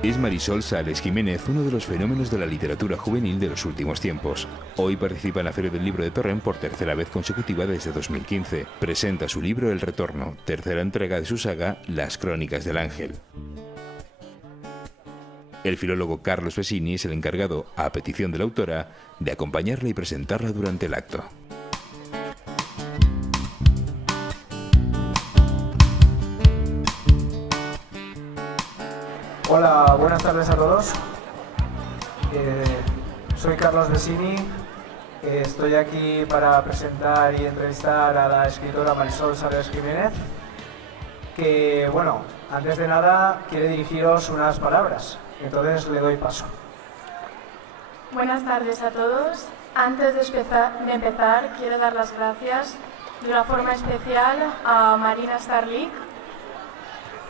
Es Marisol Sales Jiménez, uno de los fenómenos de la literatura juvenil de los últimos tiempos. Hoy participa en la Feria del Libro de Torrent por tercera vez consecutiva desde 2015. Presenta su libro El Retorno, tercera entrega de su saga Las Crónicas del Ángel. El filólogo Carlos Vecini es el encargado, a petición de la autora, de acompañarla y presentarla durante el acto. Hola, buenas tardes a todos. Soy Carlos Vecini. Estoy aquí para presentar y entrevistar a la escritora Marisol Sales Jiménez, que, bueno, antes de nada quiere dirigiros unas palabras. Entonces le doy paso. Buenas tardes a todos. Antes de empezar, quiero dar las gracias de una forma especial a Marina Starlik,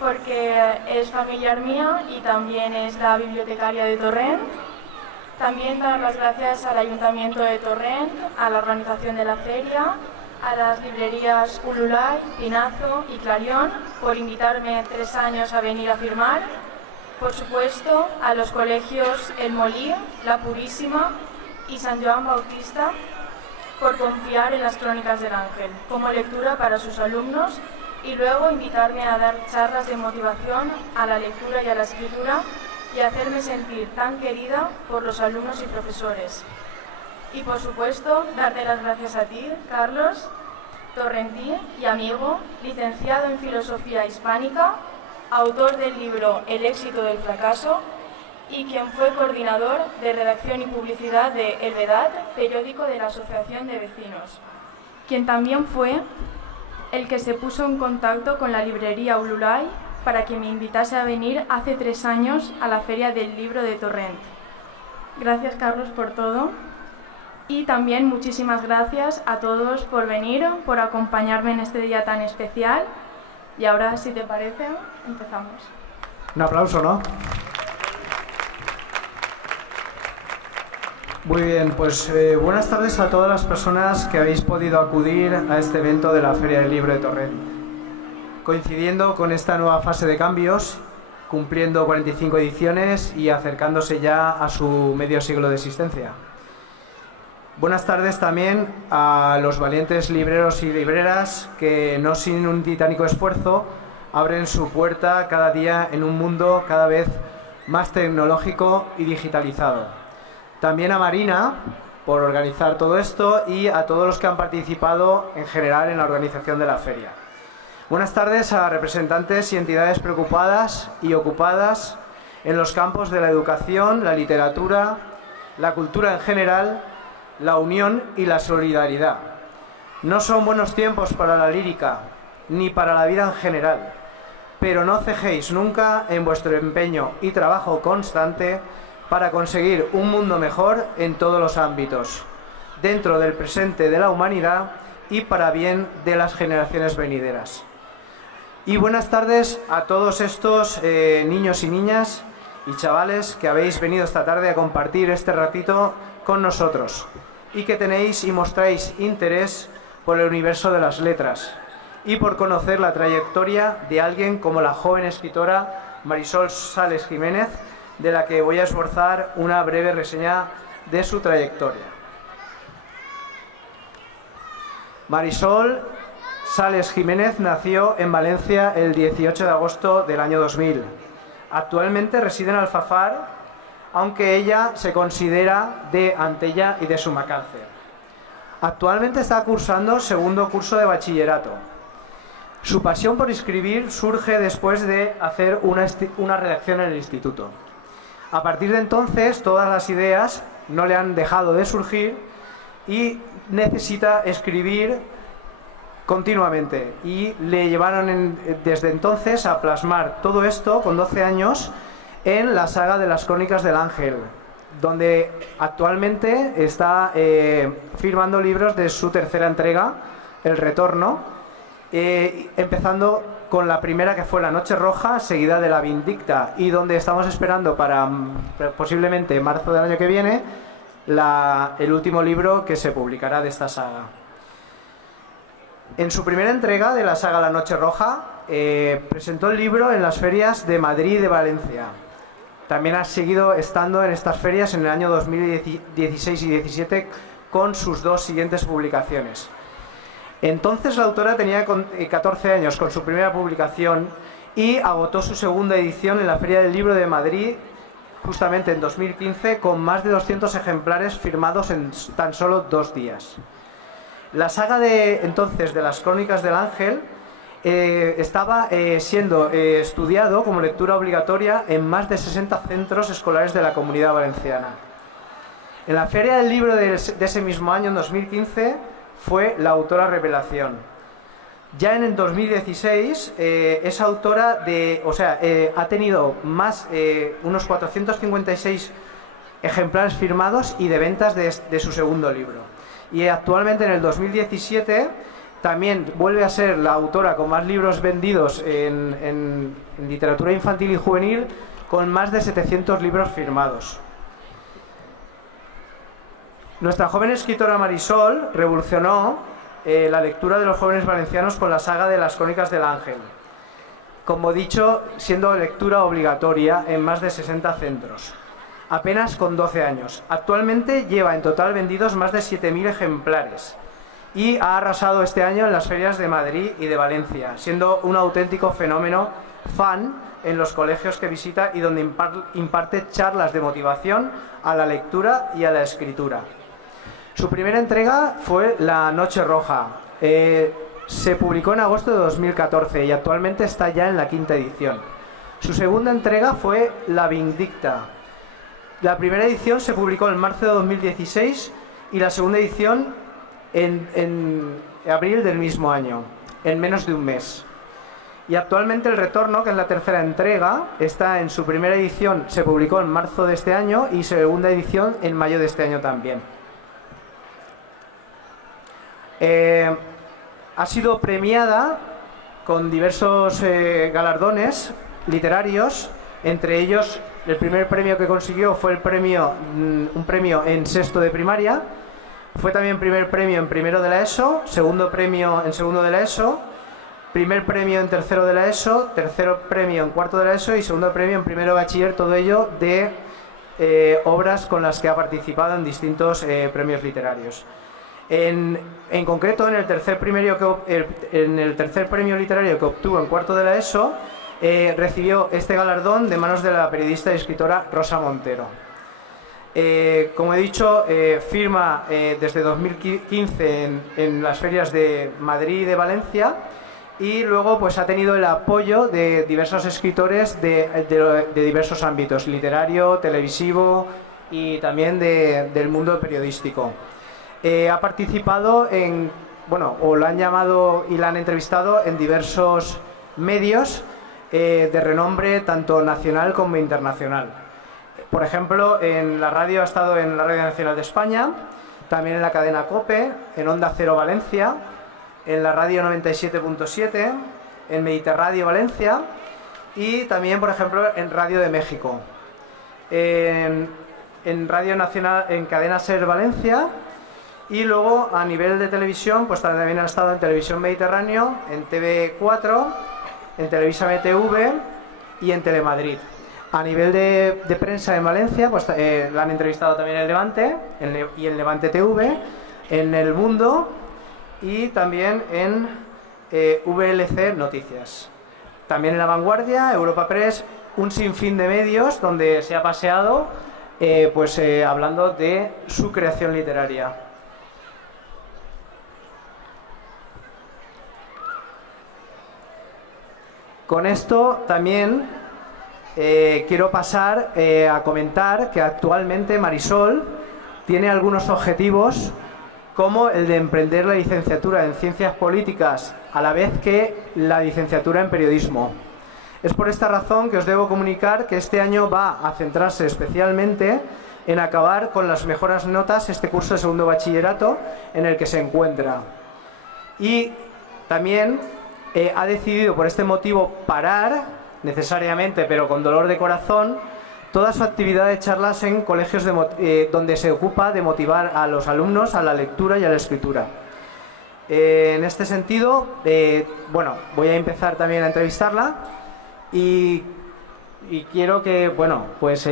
porque es familiar mía y también es la bibliotecaria de Torrent. También dar las gracias al Ayuntamiento de Torrent, a la organización de la feria, a las librerías Ululay, Pinazo y Clarion por invitarme 3 años a venir a firmar. Por supuesto, a los colegios El Molí, La Purísima y San Joan Bautista por confiar en las Crónicas del Ángel como lectura para sus alumnos y luego invitarme a dar charlas de motivación a la lectura y a la escritura y hacerme sentir tan querida por los alumnos y profesores. Y por supuesto, darte las gracias a ti, Carlos, torrentí y amigo, licenciado en Filosofía Hispánica, autor del libro El éxito del fracaso y quien fue coordinador de redacción y publicidad de El Vedat, periódico de la Asociación de Vecinos, quien también fue el que se puso en contacto con la librería Ululay para que me invitase a venir hace 3 años a la Feria del Libro de Torrent. Gracias, Carlos, por todo. Y también muchísimas gracias a todos por venir, por acompañarme en este día tan especial. Y ahora, si te parece, empezamos. Un aplauso, ¿no? Muy bien, pues buenas tardes a todas las personas que habéis podido acudir a este evento de la Feria del Libro de Torrent. Coincidiendo con esta nueva fase de cambios, cumpliendo 45 ediciones y acercándose ya a su medio siglo de existencia. Buenas tardes también a los valientes libreros y libreras que, no sin un titánico esfuerzo, abren su puerta cada día en un mundo cada vez más tecnológico y digitalizado. También a Marina por organizar todo esto y a todos los que han participado en general en la organización de la feria. Buenas tardes a representantes y entidades preocupadas y ocupadas en los campos de la educación, la literatura, la cultura en general, la unión y la solidaridad. No son buenos tiempos para la lírica, ni para la vida en general, pero no cejéis nunca en vuestro empeño y trabajo constante para conseguir un mundo mejor en todos los ámbitos, dentro del presente de la humanidad y para bien de las generaciones venideras. Y buenas tardes a todos estos niños y niñas y chavales que habéis venido esta tarde a compartir este ratito con nosotros y que tenéis y mostráis interés por el universo de las letras y por conocer la trayectoria de alguien como la joven escritora Marisol Sales Jiménez, de la que voy a esbozar una breve reseña de su trayectoria. Marisol Sales Jiménez nació en Valencia el 18 de agosto del año 2000. Actualmente reside en Alfafar, aunque ella se considera de Antella y de Sumacálcer. Actualmente está cursando segundo curso de bachillerato. Su pasión por escribir surge después de hacer una redacción en el instituto. A partir de entonces, todas las ideas no le han dejado de surgir y necesita escribir continuamente. Y le llevaron desde entonces a plasmar todo esto, con 12 años, en la saga de las Crónicas del Ángel, donde actualmente está firmando libros de su tercera entrega, El Retorno, empezando con la primera, que fue La Noche Roja, seguida de La Vindicta, y donde estamos esperando para posiblemente marzo del año que viene el último libro que se publicará de esta saga. En su primera entrega de la saga La Noche Roja presentó el libro en las ferias de Madrid y de Valencia. También ha seguido estando en estas ferias en el año 2016 y 2017 con sus dos siguientes publicaciones. Entonces la autora tenía 14 años con su primera publicación y agotó su segunda edición en la Feria del Libro de Madrid justamente en 2015 con más de 200 ejemplares firmados en tan solo 2 días. La saga de entonces de las Crónicas del Ángel estaba siendo estudiado como lectura obligatoria en más de 60 centros escolares de la Comunidad Valenciana. En la Feria del Libro de ese mismo año, en 2015, fue la autora revelación. Ya en el 2016, esa autora ha tenido unos 456 ejemplares firmados y de ventas de su segundo libro. Y actualmente en el 2017 también vuelve a ser la autora con más libros vendidos en literatura infantil y juvenil, con más de 700 libros firmados. Nuestra joven escritora Marisol revolucionó la lectura de los jóvenes valencianos con la saga de las Crónicas del Ángel. Como dicho, siendo lectura obligatoria en más de 60 centros, apenas con 12 años. Actualmente lleva en total vendidos más de 7.000 ejemplares y ha arrasado este año en las ferias de Madrid y de Valencia, siendo un auténtico fenómeno fan en los colegios que visita y donde imparte charlas de motivación a la lectura y a la escritura. Su primera entrega fue La Noche Roja. Se publicó en agosto de 2014 y actualmente está ya en la 5ª edición. Su segunda entrega fue La Vindicta. La primera edición se publicó en marzo de 2016 y la segunda edición en abril del mismo año, en menos de un mes. Y actualmente El Retorno, que es la tercera entrega, está en su primera edición, se publicó en marzo de este año y segunda edición en mayo de este año también. Ha sido premiada con diversos galardones literarios, entre ellos el primer premio que consiguió fue un premio en sexto de primaria, fue también primer premio en primero de la ESO, segundo premio en segundo de la ESO, primer premio en tercero de la ESO, tercero premio en cuarto de la ESO y segundo premio en primero de bachiller, todo ello de obras con las que ha participado en distintos premios literarios. En concreto, en el tercer premio literario que obtuvo en cuarto de la ESO, recibió este galardón de manos de la periodista y escritora Rosa Montero. Como he dicho, firma desde 2015 en las ferias de Madrid y de Valencia, y luego pues ha tenido el apoyo de diversos escritores de diversos ámbitos, literario, televisivo y también del mundo periodístico. Ha participado o la han llamado y la han entrevistado en diversos medios de renombre tanto nacional como internacional. Por ejemplo, en la radio ha estado en la Radio Nacional de España, también en la cadena COPE, en Onda Cero Valencia, en la Radio 97.7, en Mediterradio Valencia y también, por ejemplo, en Radio de México. En Radio Nacional, en Cadena Ser Valencia. Y luego, a nivel de televisión, pues también ha estado en Televisión Mediterráneo, en TV4, en Televisa MTV y en Telemadrid. A nivel de prensa en Valencia, pues la han entrevistado también en El Levante y en Levante TV, en El Mundo y también en VLC Noticias. También en La Vanguardia, Europa Press, un sinfín de medios donde se ha paseado hablando de su creación literaria. Con esto también quiero pasar a comentar que actualmente Marisol tiene algunos objetivos, como el de emprender la licenciatura en Ciencias Políticas a la vez que la licenciatura en Periodismo. Es por esta razón que os debo comunicar que este año va a centrarse especialmente en acabar con las mejores notas este curso de segundo bachillerato en el que se encuentra. Y también ha decidido por este motivo parar, necesariamente pero con dolor de corazón, toda su actividad de charlas en colegios donde se ocupa de motivar a los alumnos a la lectura y a la escritura. En este sentido, voy a empezar también a entrevistarla y y quiero que, bueno, pues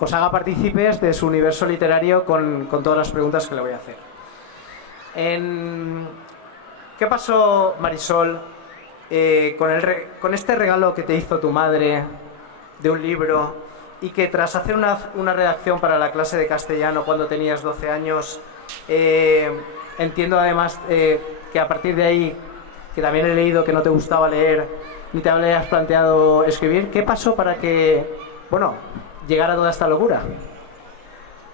os haga partícipes de su universo literario con todas las preguntas que le voy a hacer. ¿Qué pasó, Marisol, con este regalo que te hizo tu madre de un libro y que tras hacer una redacción para la clase de castellano cuando tenías 12 años, entiendo además que a partir de ahí, que también he leído que no te gustaba leer ni te habías planteado escribir, ¿qué pasó para que, bueno, llegara toda esta locura?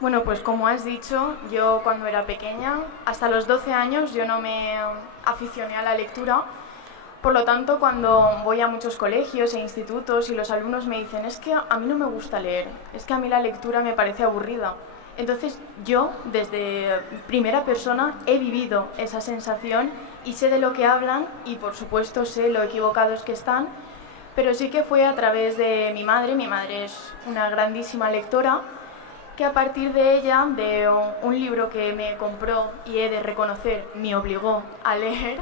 Bueno, pues como has dicho, yo cuando era pequeña, hasta los 12 años, yo no me aficioné a la lectura. Por lo tanto, cuando voy a muchos colegios e institutos y los alumnos me dicen es que a mí no me gusta leer, es que a mí la lectura me parece aburrida. Entonces yo, desde primera persona, he vivido esa sensación y sé de lo que hablan y, por supuesto, sé lo equivocados que están, pero sí que fue a través de mi madre es una grandísima lectora, que a partir de ella, de un libro que me compró y he de reconocer, me obligó a leer,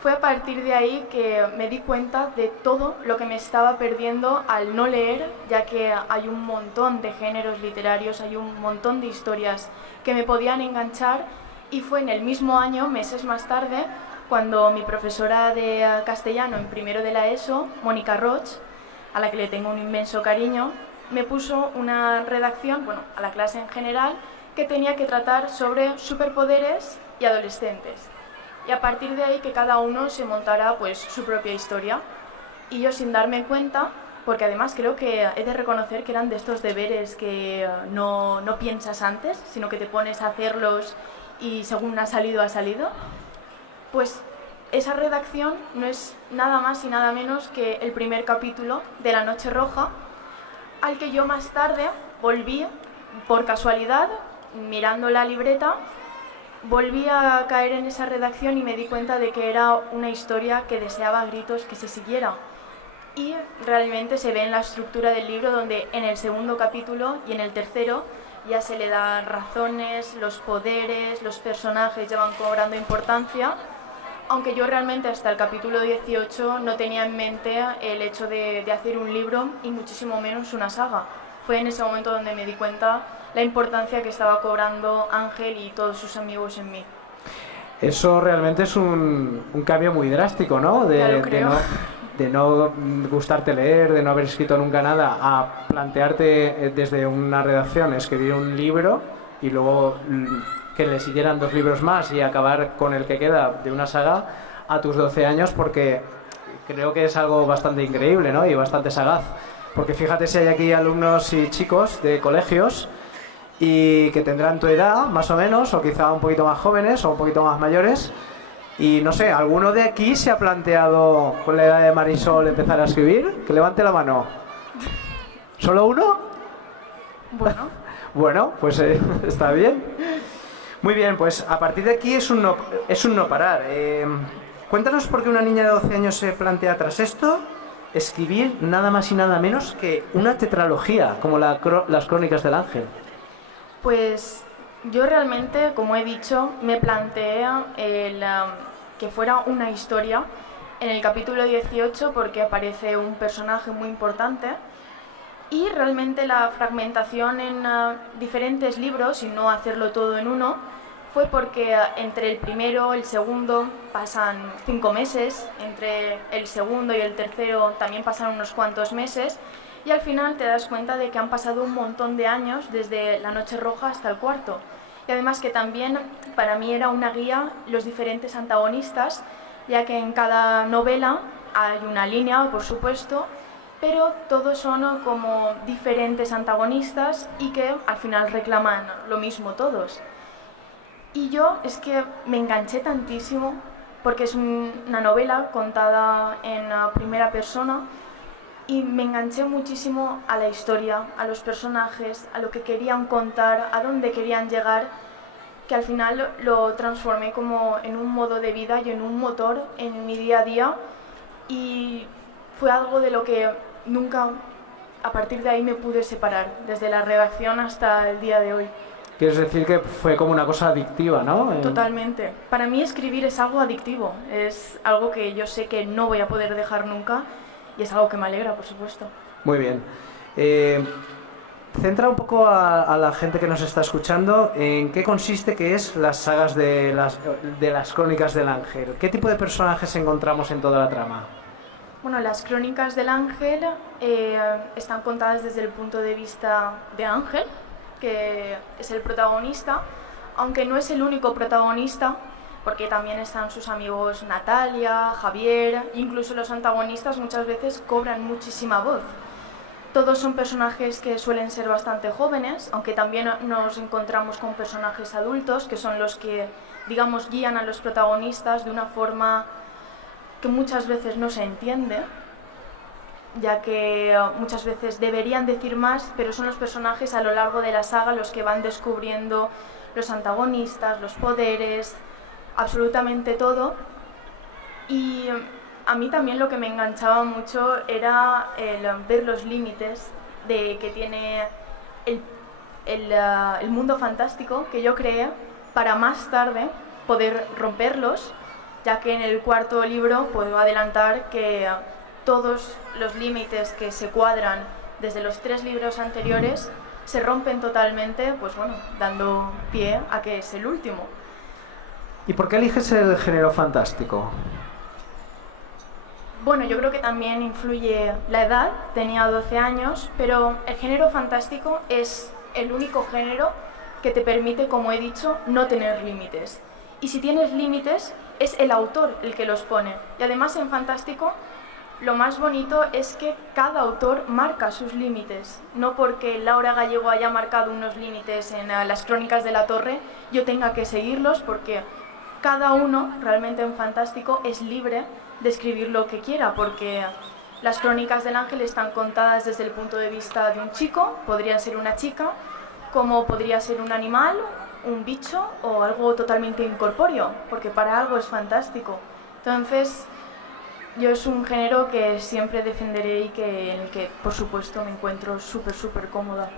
fue a partir de ahí que me di cuenta de todo lo que me estaba perdiendo al no leer, ya que hay un montón de géneros literarios, hay un montón de historias que me podían enganchar, y fue en el mismo año, meses más tarde, cuando mi profesora de castellano en primero de la ESO, Mónica Roch, a la que le tengo un inmenso cariño, me puso una redacción, bueno, a la clase en general, que tenía que tratar sobre superpoderes y adolescentes. Y a partir de ahí que cada uno se montara pues su propia historia. Y yo, sin darme cuenta, porque además creo que he de reconocer que eran de estos deberes que no piensas antes, sino que te pones a hacerlos y según ha salido, pues esa redacción no es nada más y nada menos que el primer capítulo de La Noche Roja, al que yo más tarde volví, por casualidad, mirando la libreta, volví a caer en esa redacción y me di cuenta de que era una historia que deseaba a gritos que se siguiera. Y realmente se ve en la estructura del libro, donde en el segundo capítulo y en el tercero ya se le dan razones, los poderes, los personajes ya van cobrando importancia, aunque yo realmente hasta el capítulo 18 no tenía en mente el hecho de hacer un libro y muchísimo menos una saga. Fue en ese momento donde me di cuenta la importancia que estaba cobrando Ángel y todos sus amigos en mí. Eso realmente es un cambio muy drástico, ¿no? De no gustarte leer, de no haber escrito nunca nada, a plantearte desde una redacción escribir un libro y luego que le siguieran 2 libros más y acabar con el que queda de una saga a tus 12 años, porque creo que es algo bastante increíble, ¿no? Y bastante sagaz. Porque fíjate si hay aquí alumnos y chicos de colegios y que tendrán tu edad, más o menos, o quizá un poquito más jóvenes o un poquito más mayores. Y no sé, ¿alguno de aquí se ha planteado con la edad de Marisol empezar a escribir? Que levante la mano. ¿Solo uno? Bueno. Bueno, pues está bien. Muy bien, pues a partir de aquí es un no parar. Cuéntanos por qué una niña de 12 años se plantea tras esto escribir nada más y nada menos que una tetralogía, como las Crónicas del Ángel. Pues yo realmente, como he dicho, me planteé que fuera una historia en el capítulo 18 porque aparece un personaje muy importante, y realmente la fragmentación en diferentes libros y no hacerlo todo en uno fue porque entre el primero y el segundo pasan 5 meses, entre el segundo y el tercero también pasan unos cuantos meses, y al final te das cuenta de que han pasado un montón de años desde La Noche Roja hasta el cuarto. Y además que también para mí era una guía los diferentes antagonistas, ya que en cada novela hay una línea, por supuesto, pero todos son como diferentes antagonistas y que al final reclaman lo mismo todos. Y yo es que me enganché tantísimo porque es una novela contada en primera persona, y me enganché muchísimo a la historia, a los personajes, a lo que querían contar, a dónde querían llegar, que al final lo transformé como en un modo de vida y en un motor en mi día a día, y fue algo de lo que nunca, a partir de ahí, me pude separar, desde la redacción hasta el día de hoy. Quieres decir que fue como una cosa adictiva, ¿no? Totalmente. Para mí escribir es algo adictivo, es algo que yo sé que no voy a poder dejar nunca, y es algo que me alegra, por supuesto. Muy bien. Centra un poco a la gente que nos está escuchando en qué consiste, qué es las sagas de las Crónicas del Ángel. ¿Qué tipo de personajes encontramos en toda la trama? Bueno, las Crónicas del Ángel están contadas desde el punto de vista de Ángel, que es el protagonista, aunque no es el único protagonista, porque también están sus amigos Natalia, Javier, incluso los antagonistas muchas veces cobran muchísima voz. Todos son personajes que suelen ser bastante jóvenes, aunque también nos encontramos con personajes adultos, que son los que, digamos, guían a los protagonistas de una forma que muchas veces no se entiende, ya que muchas veces deberían decir más, pero son los personajes a lo largo de la saga los que van descubriendo los antagonistas, los poderes, absolutamente todo. Y a mí también lo que me enganchaba mucho era el ver los límites que tiene el mundo fantástico que yo creé, para más tarde poder romperlos, ya que en el cuarto libro puedo adelantar que todos los límites que se cuadran desde los 3 libros anteriores se rompen totalmente, pues bueno, dando pie a que es el último. ¿Y por qué eliges el género fantástico? Bueno, yo creo que también influye la edad, tenía 12 años, pero el género fantástico es el único género que te permite, como he dicho, no tener límites. Y si tienes límites, es el autor el que los pone. Y además en fantástico, lo más bonito es que cada autor marca sus límites. No porque Laura Gallego haya marcado unos límites en las Crónicas de la Torre, yo tenga que seguirlos, porque cada uno realmente en fantástico es libre de escribir lo que quiera, porque las Crónicas del Ángel están contadas desde el punto de vista de un chico, podría ser una chica, como podría ser un animal, un bicho o algo totalmente incorpóreo, porque para algo es fantástico. Entonces, yo es un género que siempre defenderé y en el que, por supuesto, me encuentro súper cómoda.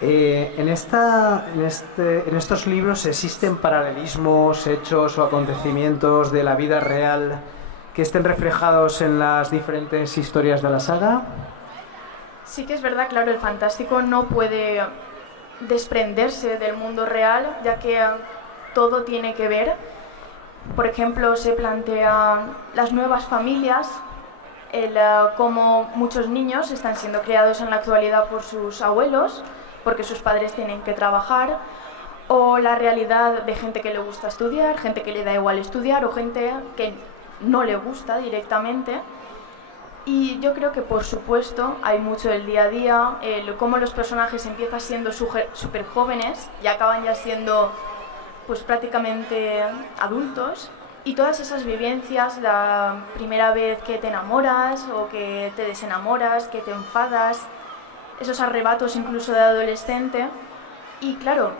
En estos libros existen paralelismos, hechos o acontecimientos de la vida real que estén reflejados en las diferentes historias de la saga. Sí que es verdad, claro, el fantástico no puede desprenderse del mundo real, ya que todo tiene que ver. Por ejemplo, se plantean las nuevas familias, cómo muchos niños están siendo criados en la actualidad por sus abuelos, porque sus padres tienen que trabajar, o la realidad de gente que le gusta estudiar, gente que le da igual estudiar, o gente que no le gusta directamente. Y yo creo que, por supuesto, hay mucho del día a día, cómo los personajes empiezan siendo súper jóvenes y acaban ya siendo pues prácticamente adultos, y todas esas vivencias, la primera vez que te enamoras o que te desenamoras, que te enfadas, esos arrebatos incluso de adolescente. Y claro,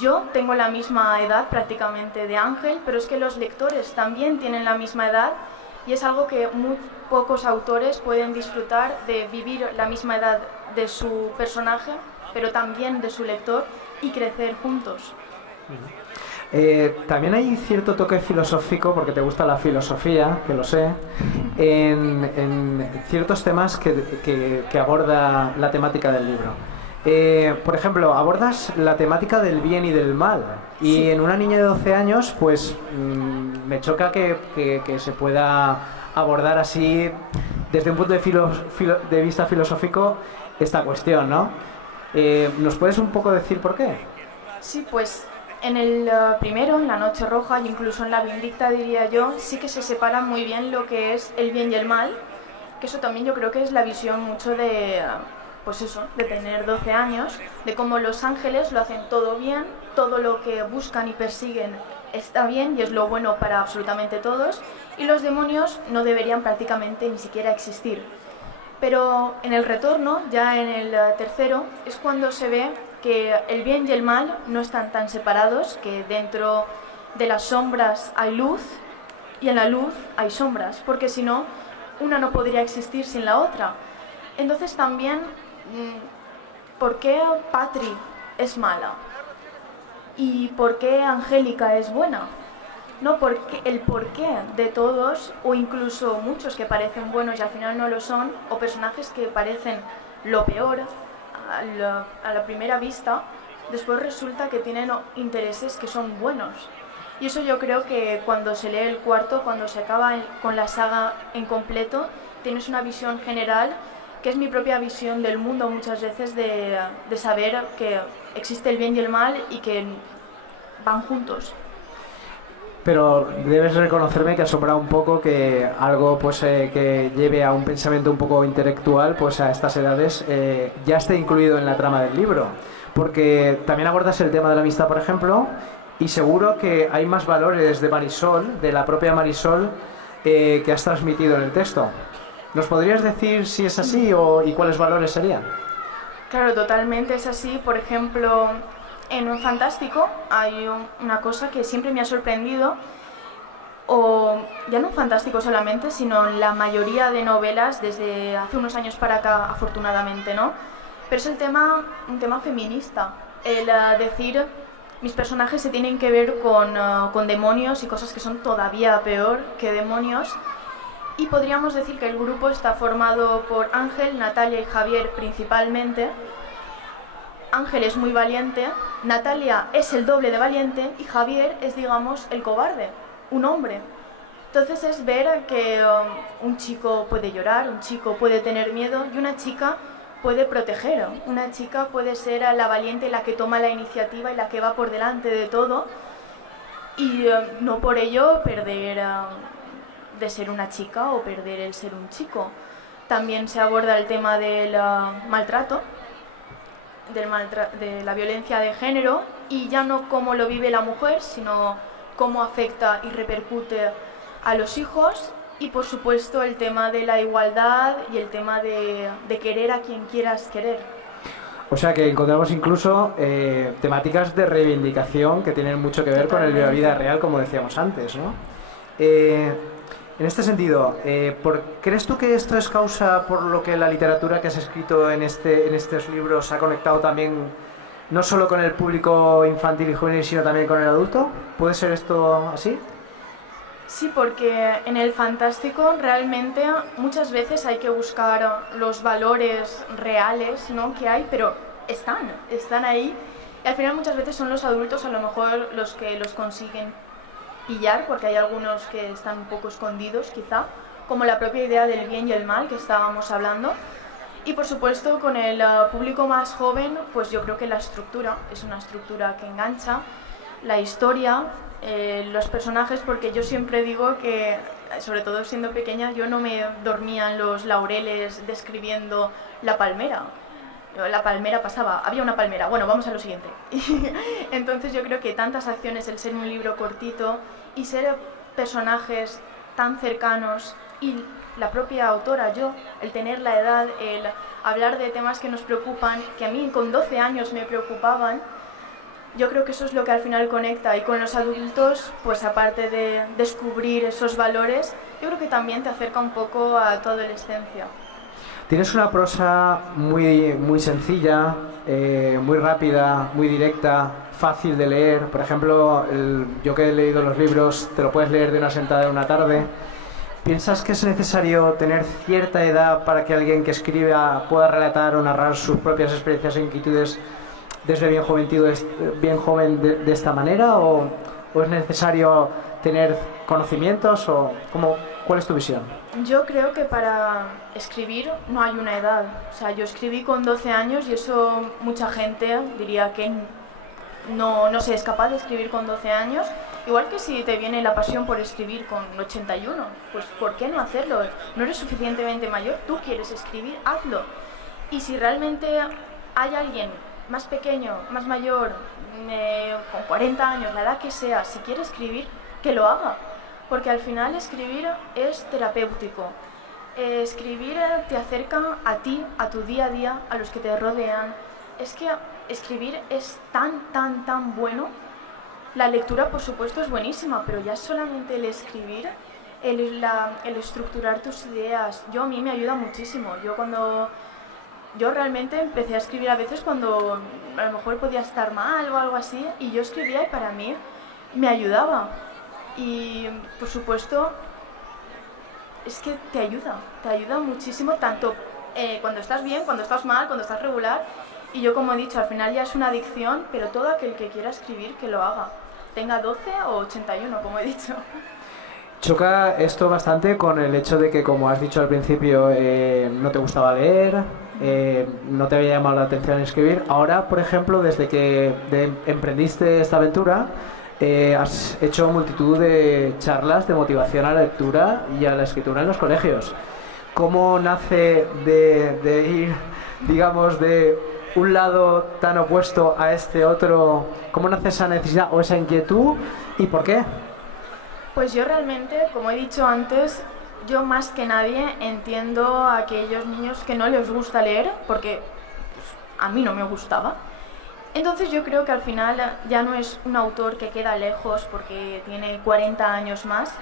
yo tengo la misma edad prácticamente de Ángel, pero es que los lectores también tienen la misma edad, y es algo que muy pocos autores pueden disfrutar, de vivir la misma edad de su personaje, pero también de su lector, y crecer juntos. También hay cierto toque filosófico, porque te gusta la filosofía, que lo sé, en ciertos temas que aborda la temática del libro. Por ejemplo, abordas la temática del bien y del mal, y sí, en una niña de 12 años, pues me choca que se pueda abordar así, desde un punto de vista filosófico, esta cuestión, ¿no? ¿Nos puedes un poco decir por qué? Sí, pues en el primero, en La Noche Roja, e incluso en La Vindicta, diría yo, sí que se separa muy bien lo que es el bien y el mal, que eso también yo creo que es la visión mucho de, pues eso, de tener 12 años, de cómo los ángeles lo hacen todo bien, todo lo que buscan y persiguen está bien y es lo bueno para absolutamente todos, y los demonios no deberían prácticamente ni siquiera existir. Pero en el retorno, ya en el tercero, es cuando se ve que el bien y el mal no están tan separados, que dentro de las sombras hay luz y en la luz hay sombras, porque si no, una no podría existir sin la otra. Entonces también, ¿por qué Patri es mala? ¿Y por qué Angélica es buena? no porque el porqué de todos, o incluso muchos que parecen buenos y al final no lo son, o personajes que parecen lo peor a la primera vista, después resulta que tienen intereses que son buenos. Y eso yo creo que cuando se lee el cuarto, cuando se acaba con la saga en completo, tienes una visión general, que es mi propia visión del mundo muchas veces, de saber que existe el bien y el mal y que van juntos. Pero debes reconocerme que asombra un poco que algo pues que lleve a un pensamiento un poco intelectual pues a estas edades ya esté incluido en la trama del libro. Porque también abordas el tema de la amistad, por ejemplo, y seguro que hay más valores de Marisol, de la propia Marisol, que has transmitido en el texto. ¿Nos podrías decir si es así y cuáles valores serían? Claro, totalmente es así. Por ejemplo, en un Fantástico hay una cosa que siempre me ha sorprendido, o ya no en Fantástico solamente, sino en la mayoría de novelas desde hace unos años para acá, afortunadamente, ¿no? Pero es un tema feminista, el decir mis personajes se tienen que ver con demonios y cosas que son todavía peor que demonios. Y podríamos decir que el grupo está formado por Ángel, Natalia y Javier principalmente. Ángel es muy valiente, Natalia es el doble de valiente y Javier es, digamos, el cobarde, un hombre. Entonces es ver que un chico puede llorar, un chico puede tener miedo y una chica puede proteger. Una chica puede ser la valiente, la que toma la iniciativa y la que va por delante de todo, y no por ello perder de ser una chica o perder el ser un chico. También se aborda el tema del maltrato, de la violencia de género, y ya no cómo lo vive la mujer, sino cómo afecta y repercute a los hijos. Y por supuesto el tema de la igualdad y el tema de querer a quien quieras querer. O sea que encontramos incluso temáticas de reivindicación que tienen mucho que ver con la vida real, como decíamos antes, ¿no? En este sentido, ¿crees tú que esto es causa por lo que la literatura que has escrito en estos libros ha conectado también no solo con el público infantil y juvenil, sino también con el adulto? ¿Puede ser esto así? Sí, porque en el fantástico realmente muchas veces hay que buscar los valores reales, ¿no?, que hay, pero están ahí, y al final muchas veces son los adultos a lo mejor los que los consiguen pillar, porque hay algunos que están un poco escondidos quizá, como la propia idea del bien y el mal que estábamos hablando. Y por supuesto con el público más joven, pues yo creo que la estructura es una estructura que engancha, la historia, los personajes, porque yo siempre digo que, sobre todo siendo pequeña, yo no me dormía en los laureles describiendo la palmera. La palmera pasaba, había una palmera, bueno, vamos a lo siguiente. Entonces yo creo que tantas acciones, el ser un libro cortito y ser personajes tan cercanos, y la propia autora, yo, el tener la edad, el hablar de temas que nos preocupan, que a mí con 12 años me preocupaban, yo creo que eso es lo que al final conecta. Y con los adultos, pues aparte de descubrir esos valores, yo creo que también te acerca un poco a tu adolescencia. Tienes una prosa muy sencilla, muy rápida, muy directa, fácil de leer. Por ejemplo, yo que he leído los libros, te lo puedes leer de una sentada en una tarde. ¿Piensas que es necesario tener cierta edad para que alguien que escriba pueda relatar o narrar sus propias experiencias e inquietudes desde bien joven de esta manera? ¿O es necesario tener conocimientos? ¿Cuál es tu visión? Yo creo que para escribir no hay una edad. O sea, yo escribí con 12 años y eso mucha gente diría que no se es capaz de escribir con 12 años. Igual que si te viene la pasión por escribir con 81, pues ¿por qué no hacerlo? No eres suficientemente mayor, tú quieres escribir, hazlo. Y si realmente hay alguien más pequeño, más mayor, con 40 años, la edad que sea, si quiere escribir, que lo haga. Porque al final escribir es terapéutico. Escribir te acerca a ti, a tu día a día, a los que te rodean. Es que escribir es tan bueno. La lectura, por supuesto, es buenísima, pero ya solamente el escribir, el estructurar tus ideas, a mí me ayuda muchísimo. Yo realmente empecé a escribir a veces cuando a lo mejor podía estar mal o algo así, y yo escribía y para mí me ayudaba. y por supuesto es que te ayuda muchísimo, tanto cuando estás bien, cuando estás mal, cuando estás regular. Y yo, como he dicho, al final ya es una adicción, pero todo aquel que quiera escribir, que lo haga, tenga 12 o 81, como he dicho. Choca esto bastante con el hecho de que, como has dicho al principio, no te gustaba leer, no te había llamado la atención escribir. Ahora, por ejemplo, desde que emprendiste esta aventura, has hecho multitud de charlas de motivación a la lectura y a la escritura en los colegios. ¿Cómo nace de ir, digamos, de un lado tan opuesto a este otro? ¿Cómo nace esa necesidad o esa inquietud y por qué? Pues yo realmente, como he dicho antes, yo más que nadie entiendo a aquellos niños que no les gusta leer, porque pues, a mí no me gustaba. Entonces yo creo que al final ya no es un autor que queda lejos porque tiene 40 años más,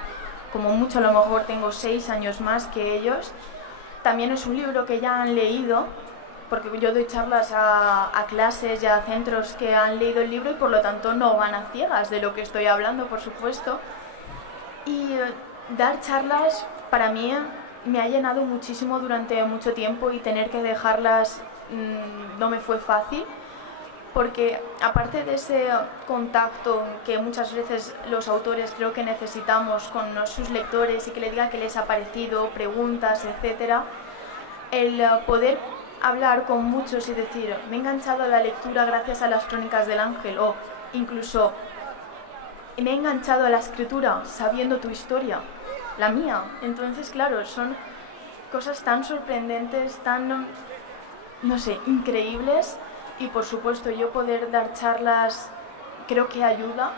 como mucho a lo mejor tengo 6 años más que ellos. También es un libro que ya han leído, porque yo doy charlas a clases y a centros que han leído el libro y por lo tanto no van a ciegas de lo que estoy hablando, por supuesto. Y dar charlas para mí me ha llenado muchísimo durante mucho tiempo y tener que dejarlas no me fue fácil, porque aparte de ese contacto que muchas veces los autores creo que necesitamos con sus lectores y que le digan qué les ha parecido, preguntas, etc., el poder hablar con muchos y decir, me he enganchado a la lectura gracias a las Crónicas del Ángel, o incluso me he enganchado a la escritura sabiendo tu historia, la mía. Entonces, claro, son cosas tan sorprendentes, tan, no sé, increíbles. Y por supuesto, yo poder dar charlas creo que ayuda.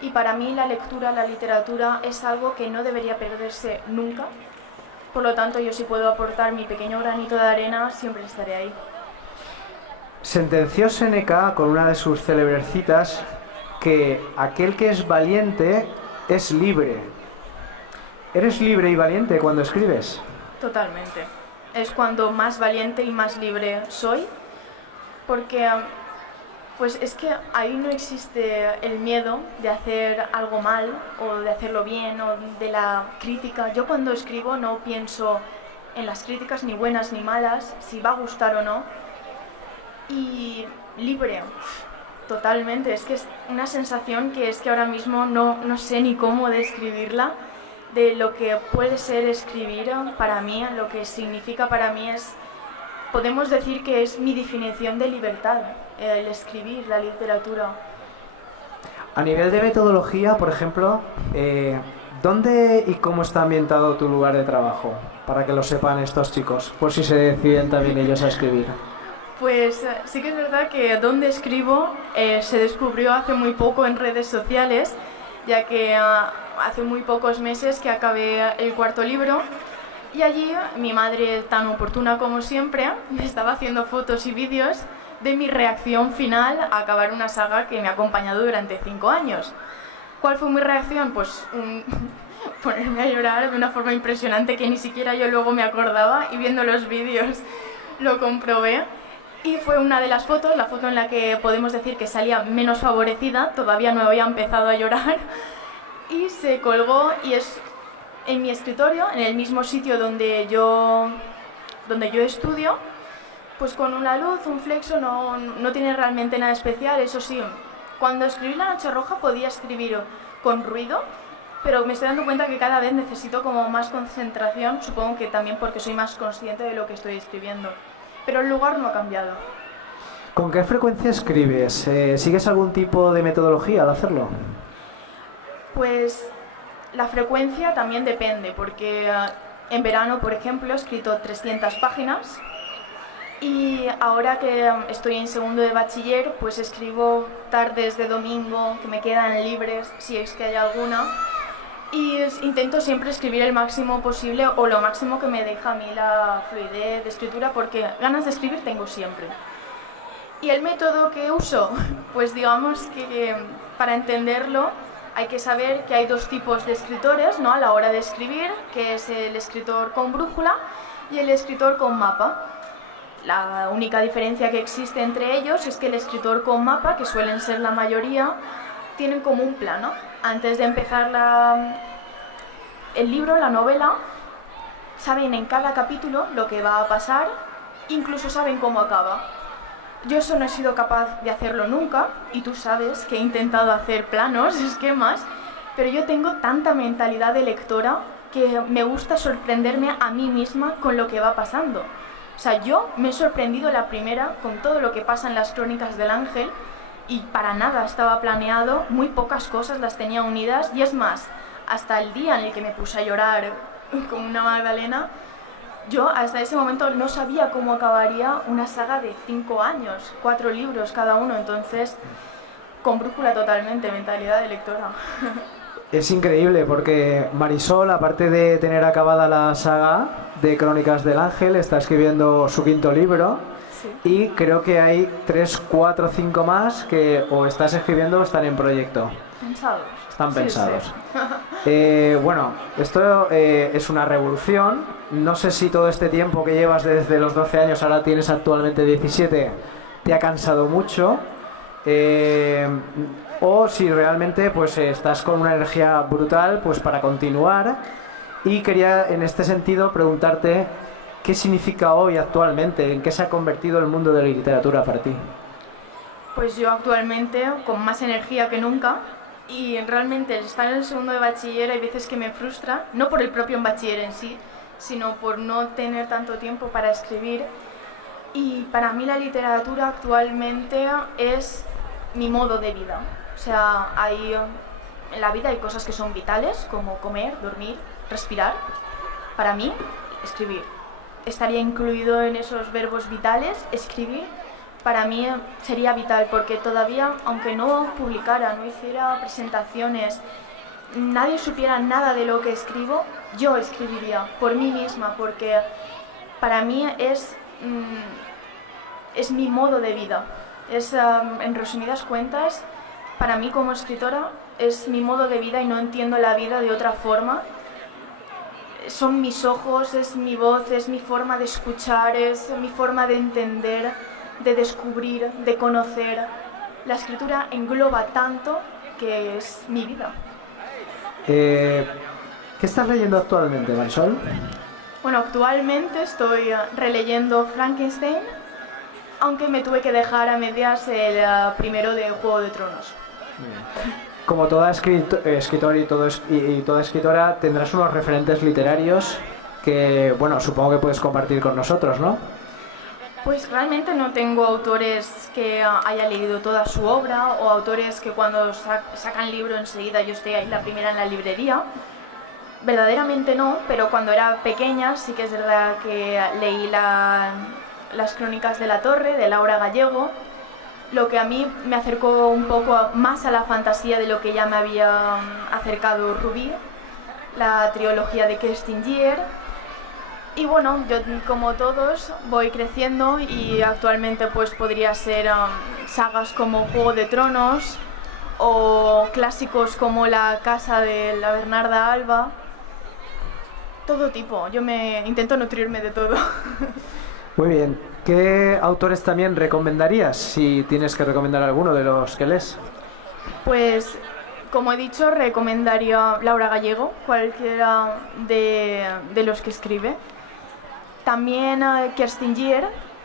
Y para mí la lectura, la literatura es algo que no debería perderse nunca. Por lo tanto, yo si puedo aportar mi pequeño granito de arena, siempre estaré ahí. Sentenció Séneca con una de sus célebres citas que aquel que es valiente es libre. ¿Eres libre y valiente cuando escribes? Totalmente. Es cuando más valiente y más libre soy, porque pues es que ahí no existe el miedo de hacer algo mal o de hacerlo bien o de la crítica. Yo cuando escribo no pienso en las críticas ni buenas ni malas, si va a gustar o no. Y libre. Totalmente, es que es una sensación que es que ahora mismo no sé ni cómo describirla, de lo que puede ser escribir para mí, lo que significa para mí es, podemos decir que es mi definición de libertad, el escribir, la literatura. A nivel de metodología, por ejemplo, ¿dónde y cómo está ambientado tu lugar de trabajo? Para que lo sepan estos chicos, por si se deciden también ellos a escribir. Pues sí que es verdad que donde escribo se descubrió hace muy poco en redes sociales, ya que hace muy pocos meses que acabé el 4.º libro y allí mi madre, tan oportuna como siempre, me estaba haciendo fotos y vídeos de mi reacción final a acabar una saga que me ha acompañado durante 5 años. ¿Cuál fue mi reacción? Pues ponerme a llorar de una forma impresionante que ni siquiera yo luego me acordaba y viendo los vídeos lo comprobé. Y fue una de las fotos, la foto en la que podemos decir que salía menos favorecida, todavía no había empezado a llorar, y se colgó y es en mi escritorio, en el mismo sitio donde yo estudio, pues con una luz, un flexo, no tiene realmente nada especial. Eso sí, cuando escribí La Noche Roja podía escribir con ruido, pero me estoy dando cuenta que cada vez necesito como más concentración, supongo que también porque soy más consciente de lo que estoy escribiendo. Pero el lugar no ha cambiado. ¿Con qué frecuencia escribes? ¿Sigues algún tipo de metodología al hacerlo? Pues la frecuencia también depende, porque en verano, por ejemplo, he escrito 300 páginas y ahora que estoy en segundo de bachiller, pues escribo tardes de domingo que me quedan libres, si es que hay alguna. Y intento siempre escribir el máximo posible o lo máximo que me deja a mí la fluidez de escritura, porque ganas de escribir tengo siempre. ¿Y el método que uso? Pues digamos que para entenderlo hay que saber que hay dos tipos de escritores, ¿no?, a la hora de escribir, que es el escritor con brújula y el escritor con mapa. La única diferencia que existe entre ellos es que el escritor con mapa, que suelen ser la mayoría, tienen como un plano. antes de empezar el libro, la novela, saben en cada capítulo lo que va a pasar, incluso saben cómo acaba. Yo eso no he sido capaz de hacerlo nunca, y tú sabes que he intentado hacer planos, esquemas, pero yo tengo tanta mentalidad de lectora que me gusta sorprenderme a mí misma con lo que va pasando. O sea, yo me he sorprendido la primera con todo lo que pasa en las Crónicas del Ángel, y para nada estaba planeado, muy pocas cosas las tenía unidas, y es más, hasta el día en el que me puse a llorar como una magdalena, yo hasta ese momento no sabía cómo acabaría una saga de 5 años, 4 libros cada uno, entonces con brújula totalmente, mentalidad de lectora. Es increíble porque Marisol, aparte de tener acabada la saga de Crónicas del Ángel, está escribiendo su 5º libro. Sí. Y creo que hay 3, 4, 5 más que o estás escribiendo o están en proyecto. Pensados. Están pensados. Sí. Bueno, esto es una revolución. No sé si todo este tiempo que llevas desde los 12 años, ahora tienes actualmente 17, te ha cansado mucho. O si realmente pues estás con una energía brutal pues para continuar. Y quería en este sentido preguntarte qué significa hoy actualmente, en qué se ha convertido el mundo de la literatura para ti. Pues yo actualmente con más energía que nunca, y realmente estar en el segundo de bachiller hay veces que me frustra, no por el propio bachiller en sí, sino por no tener tanto tiempo para escribir. Y para mí la literatura actualmente es mi modo de vida. O sea, en la vida hay cosas que son vitales, como comer, dormir, respirar. Para mí, escribir. Estaría incluido en esos verbos vitales, escribir. Para mí sería vital, porque todavía, aunque no publicara, no hiciera presentaciones, nadie supiera nada de lo que escribo, yo escribiría por mí misma, porque para mí es mi modo de vida. En resumidas cuentas, para mí como escritora es mi modo de vida y no entiendo la vida de otra forma. Son mis ojos, es mi voz, es mi forma de escuchar, es mi forma de entender, de descubrir, de conocer. La escritura engloba tanto que es mi vida. ¿Qué estás leyendo actualmente, Marisol? Bueno, actualmente estoy releyendo Frankenstein, aunque me tuve que dejar a medias el primero de Juego de Tronos. Como toda escritor y toda escritora, tendrás unos referentes literarios que, bueno, supongo que puedes compartir con nosotros, ¿no? Pues realmente no tengo autores que haya leído toda su obra, o autores que cuando sacan libro enseguida yo esté ahí la primera en la librería. Verdaderamente no, pero cuando era pequeña sí que es verdad que leí las Crónicas de la Torre, de Laura Gallego, lo que a mí me acercó un poco más a la fantasía de lo que ya me había acercado Rubí, la trilogía de Kerstin Gier. Y bueno, yo como todos voy creciendo y actualmente pues podría ser sagas como Juego de Tronos o clásicos como La Casa de la Bernarda Alba. Todo tipo, yo me intento nutrirme de todo. Muy bien. ¿Qué autores también recomendarías, si tienes que recomendar alguno de los que lees? Pues, como he dicho, recomendaría Laura Gallego, cualquiera de los que escribe. También Kerstin Gier,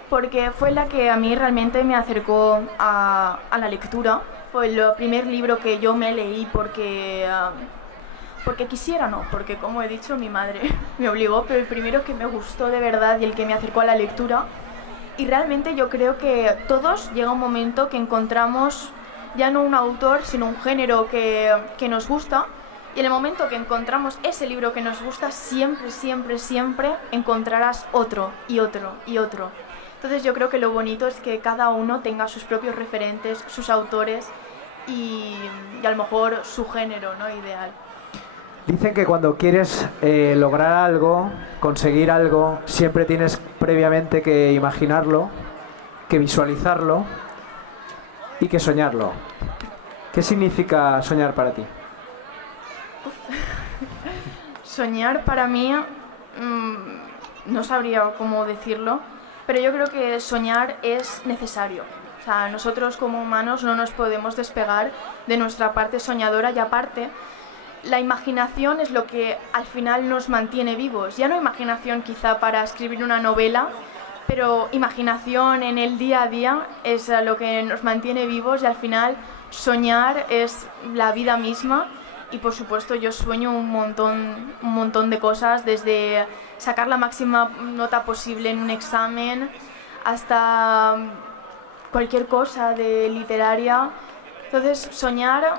porque fue la que a mí realmente me acercó a la lectura. Fue el primer libro que yo me leí porque quisiera, no, porque como he dicho, mi madre me obligó, pero el primero que me gustó de verdad y el que me acercó a la lectura. Y realmente yo creo que todos llega un momento que encontramos ya no un autor, sino un género que nos gusta. Y en el momento que encontramos ese libro que nos gusta, siempre, siempre, siempre encontrarás otro y otro y otro. Entonces yo creo que lo bonito es que cada uno tenga sus propios referentes, sus autores y a lo mejor su género, ¿no?, ideal. Dicen que cuando quieres lograr algo, conseguir algo, siempre tienes previamente que imaginarlo, que visualizarlo y que soñarlo. ¿Qué significa soñar para ti? Soñar para mí, no sabría cómo decirlo, pero yo creo que soñar es necesario. O sea, nosotros como humanos no nos podemos despegar de nuestra parte soñadora y aparte, la imaginación es lo que al final nos mantiene vivos. Ya no imaginación quizá para escribir una novela, pero imaginación en el día a día es lo que nos mantiene vivos y al final soñar es la vida misma. Y por supuesto yo sueño un montón de cosas, desde sacar la máxima nota posible en un examen hasta cualquier cosa de literaria. Entonces soñar,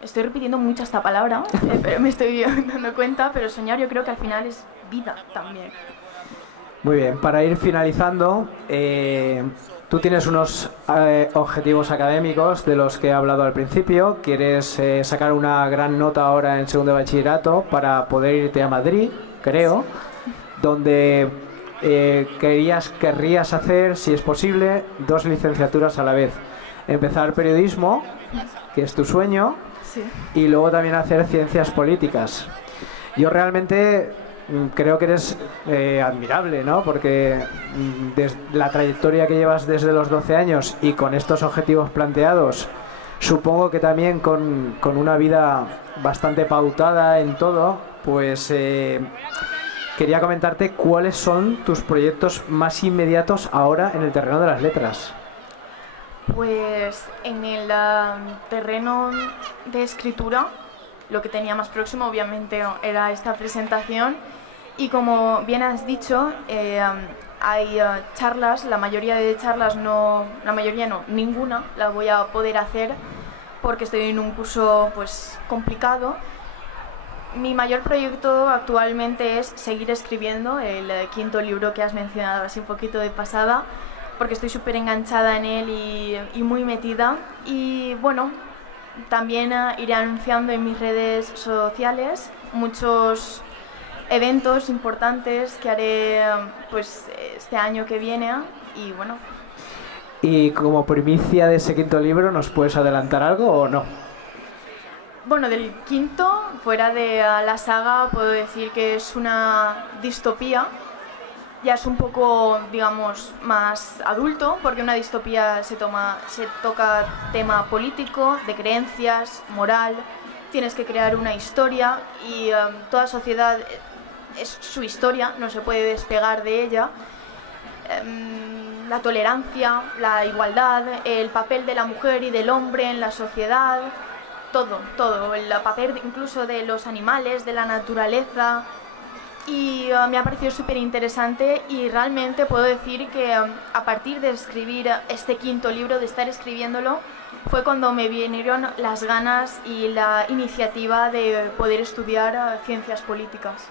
estoy repitiendo mucho esta palabra, pero me estoy dando cuenta, pero soñar yo creo que al final es vida también. Muy bien, para ir finalizando, tú tienes unos objetivos académicos de los que he hablado al principio. Quieres sacar una gran nota ahora en segundo de bachillerato para poder irte a Madrid, creo, donde querrías hacer, si es posible, 2 licenciaturas a la vez. Empezar periodismo, que es tu sueño, sí, y luego también hacer ciencias políticas. Yo realmente creo que eres admirable, ¿no? Porque la trayectoria que llevas desde los 12 años y con estos objetivos planteados, supongo que también con una vida bastante pautada en todo, pues quería comentarte cuáles son tus proyectos más inmediatos ahora en el terreno de las letras. Pues en el terreno de escritura, lo que tenía más próximo obviamente era esta presentación. Y como bien has dicho, hay charlas, la mayoría de charlas ninguna la voy a poder hacer porque estoy en un curso pues complicado. Mi mayor proyecto actualmente es seguir escribiendo el 5º libro que has mencionado así un poquito de pasada, porque estoy súper enganchada en él y muy metida. Y bueno, también iré anunciando en mis redes sociales muchos eventos importantes que haré pues este año que viene y bueno. Y como primicia de ese 5º libro, ¿nos puedes adelantar algo o no? Bueno, del 5º, fuera de la saga, puedo decir que es una distopía. Ya es un poco, digamos, más adulto, porque una distopía se toca tema político, de creencias, moral. Tienes que crear una historia y toda sociedad es su historia, no se puede despegar de ella. La tolerancia, la igualdad, el papel de la mujer y del hombre en la sociedad, todo, el papel incluso de los animales, de la naturaleza. Y me ha parecido súper interesante y realmente puedo decir que a partir de escribir este 5º libro, de estar escribiéndolo, fue cuando me vinieron las ganas y la iniciativa de poder estudiar ciencias políticas.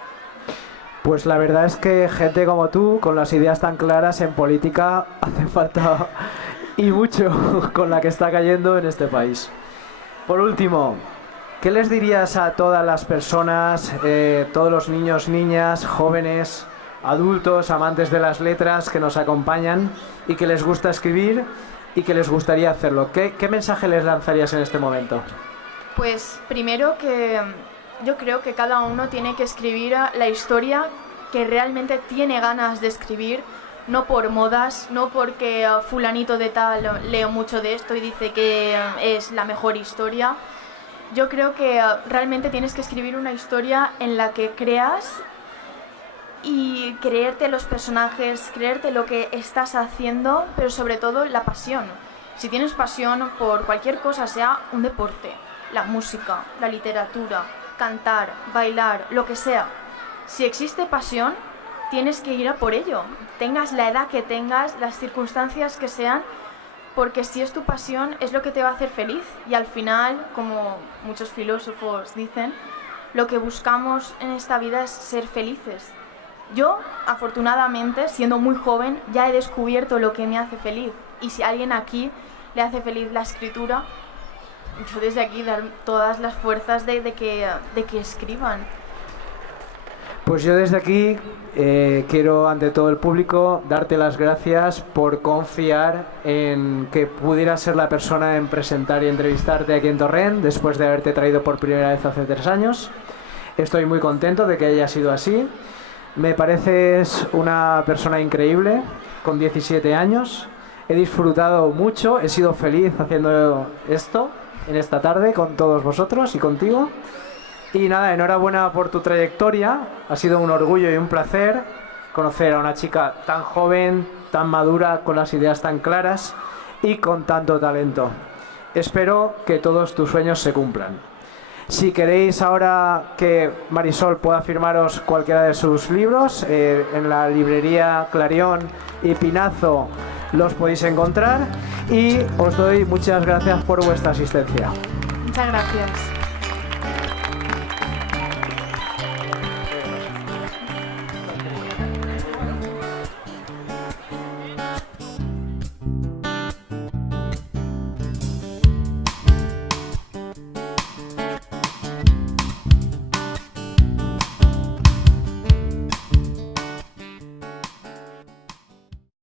Pues la verdad es que gente como tú, con las ideas tan claras en política, hace falta y mucho con la que está cayendo en este país. Por último, ¿qué les dirías a todas las personas, todos los niños, niñas, jóvenes, adultos, amantes de las letras que nos acompañan y que les gusta escribir y que les gustaría hacerlo? ¿Qué mensaje les lanzarías en este momento? Pues primero que yo creo que cada uno tiene que escribir la historia que realmente tiene ganas de escribir, no por modas, no porque fulanito de tal leo mucho de esto y dice que es la mejor historia. Yo creo que realmente tienes que escribir una historia en la que creas y creerte los personajes, creerte lo que estás haciendo, pero sobre todo la pasión. Si tienes pasión por cualquier cosa, sea un deporte, la música, la literatura, cantar, bailar, lo que sea. Si existe pasión, tienes que ir a por ello. Tengas la edad que tengas, las circunstancias que sean, porque si es tu pasión es lo que te va a hacer feliz. Y al final, como muchos filósofos dicen, lo que buscamos en esta vida es ser felices. Yo, afortunadamente, siendo muy joven, ya he descubierto lo que me hace feliz. Y si a alguien aquí le hace feliz la escritura, yo desde aquí dar todas las fuerzas de que escriban. Pues yo desde aquí quiero ante todo el público darte las gracias por confiar en que pudiera ser la persona en presentar y entrevistarte aquí en Torrent después de haberte traído por primera vez hace 3 años. Estoy muy contento de que haya sido así. Me pareces una persona increíble, con 17 años, He disfrutado mucho, he sido feliz haciendo esto en esta tarde con todos vosotros y contigo. Y nada, enhorabuena por tu trayectoria. Ha sido un orgullo y un placer conocer a una chica tan joven, tan madura, con las ideas tan claras y con tanto talento. Espero que todos tus sueños se cumplan. Si queréis ahora que Marisol pueda firmaros cualquiera de sus libros, en la librería Clarion y Pinazo los podéis encontrar, y os doy muchas gracias por vuestra asistencia. Muchas gracias.